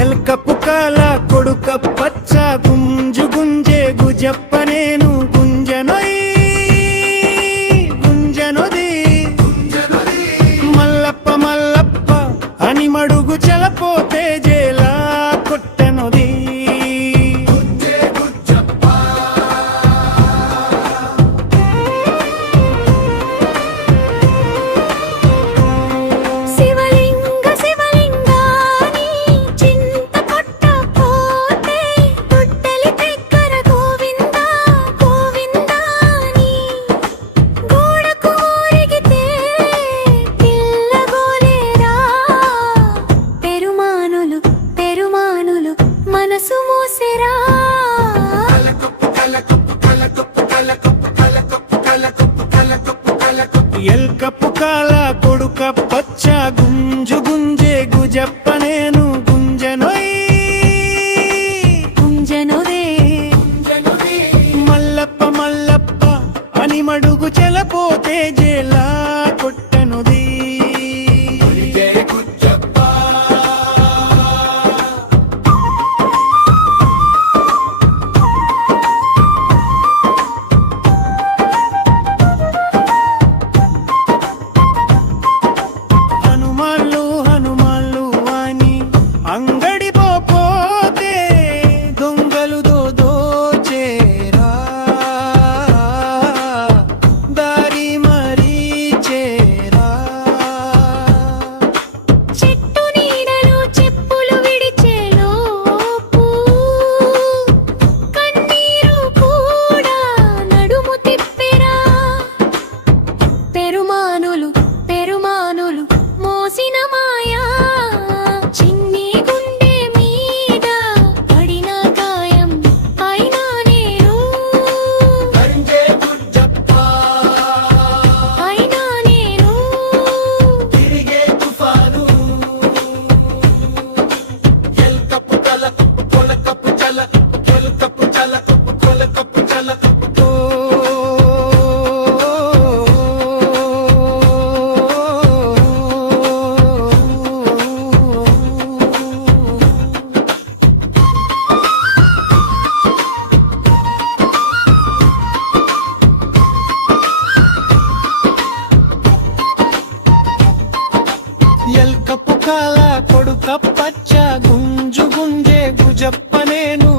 ఎల్క పుకాల కొడుక పచ్చ గుంజు గుంజే గుజప్ప నేను గుంజనొయ్ గుంజనొది మల్లప్ప మల్లప్ప అని మడుగు చలపోతే జేలా కొట్టనొది మనసు మూసెరా ఎల్క పుకాల కొడుక పచ్చ గుంజు గుంజే గుజప్ప నేను గుంజనొయ్ గుంజనొదే మల్లప్ప మల్లప్ప అని మడుగు చెలపోతే జేలా కొట్టనుది అంగడి పోతే దొంగలు దోచేరా దారి మరీ చేరా చెట్టు నీడలో చెప్పులు విడిచేలోపు కన్నీరు కూడా నడుము తిప్పెరా పెరుమానులు పెరుమానులు మోసిన మాయా చిన్ని గుండె మీద పడిన గాయం అయినా నేను అయినా నేను ఎల్క పుకాల కొడుక పచ్చ గుంజు గుంజే గుజప్ప నేను